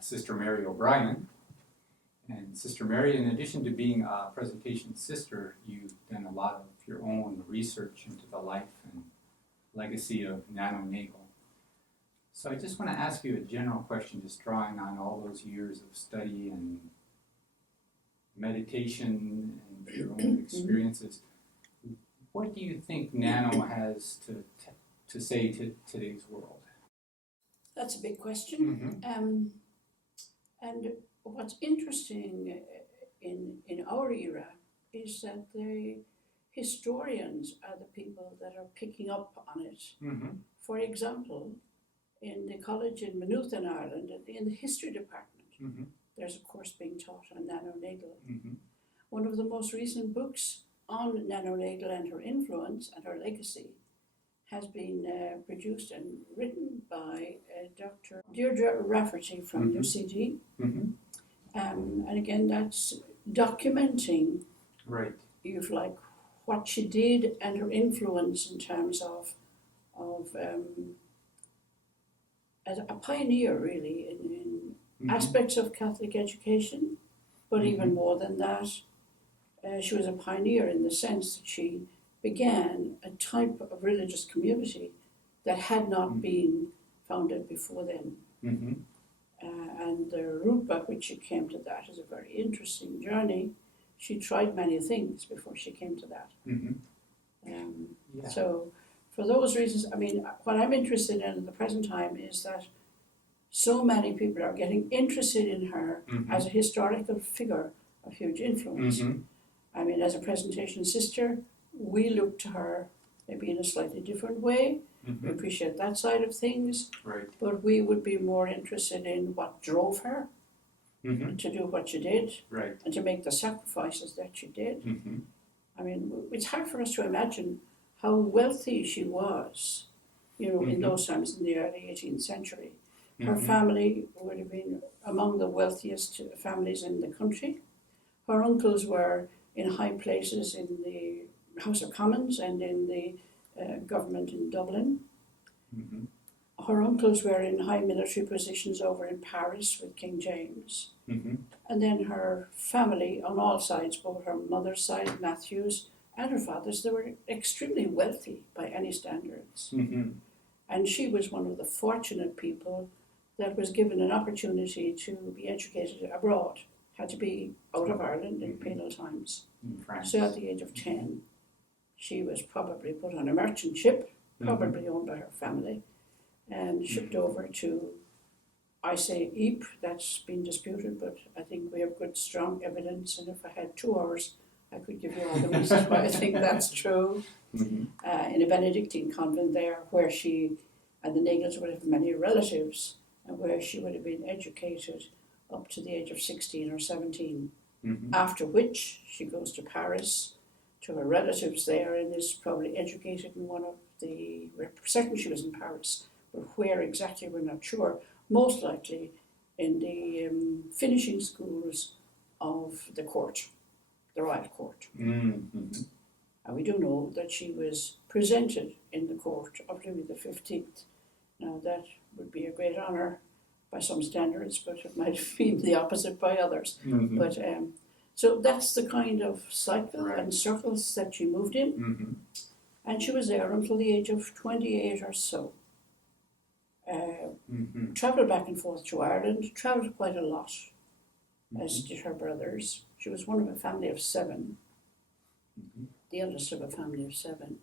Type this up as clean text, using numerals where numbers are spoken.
Sister Mary O'Brien. And Sister Mary, in addition to being a presentation sister, you've done a lot of your own research into the life and legacy of Nano Nagle. So I just want to ask you a general question, just drawing on all those years of study and meditation and your own experiences. What do you think Nano has to say to today's world? That's a big question. And what's interesting in our era is that the historians are the people that are picking up on it. For example, in the college in Maynooth in Ireland, in the history department, there's a course being taught on Nano Nagle. One of the most recent books on Nano Nagle and her influence and her legacy has been produced and written by Dr. Deirdre Rafferty from UCD. And again, that's documenting, if like, what she did and her influence in terms of as a pioneer, really, in aspects of Catholic education, but even more than that, she was a pioneer in the sense that she began a type of religious community that had not been founded before then. And the route by which she came to that is a very interesting journey. She tried many things before she came to that. So for those reasons, I mean, what I'm interested in at the present time is that so many people are getting interested in her as a historical figure of huge influence. I mean, as a presentation sister, we look to her maybe in a slightly different way. We appreciate that side of things, but we would be more interested in what drove her to do what she did and to make the sacrifices that she did. I mean, it's hard for us to imagine how wealthy she was, you know, in those times in the early 18th century. Her family would have been among the wealthiest families in the country. Her uncles were in high places in the House of Commons and in the government in Dublin. Her uncles were in high military positions over in Paris with King James. And then her family on all sides, both her mother's side, Matthews, and her father's, they were extremely wealthy by any standards. And she was one of the fortunate people that was given an opportunity to be educated abroad, had to be out of Ireland in penal times. So at the age of 10, she was probably put on a merchant ship, probably owned by her family, and shipped over to, I say Ypres, that's been disputed, but I think we have good strong evidence, and if I had 2 hours, I could give you all the reasons why I think that's true. In a Benedictine convent there, where she and the Nagles would have many relatives, and where she would have been educated up to the age of 16 or 17. After which she goes to Paris to her relatives there and is probably educated in one of the, certainly she was in Paris, but where exactly we're not sure, most likely in the finishing schools of the court, the royal court. And we do know that she was presented in the court of Louis XV. Now that would be a great honour by some standards, but it might have been the opposite by others. But so that's the kind of cycle and circles that she moved in. And she was there until the age of 28 or so. Travelled back and forth to Ireland, travelled quite a lot, as did her brothers. She was one of a family of 7, the eldest of a family of 7.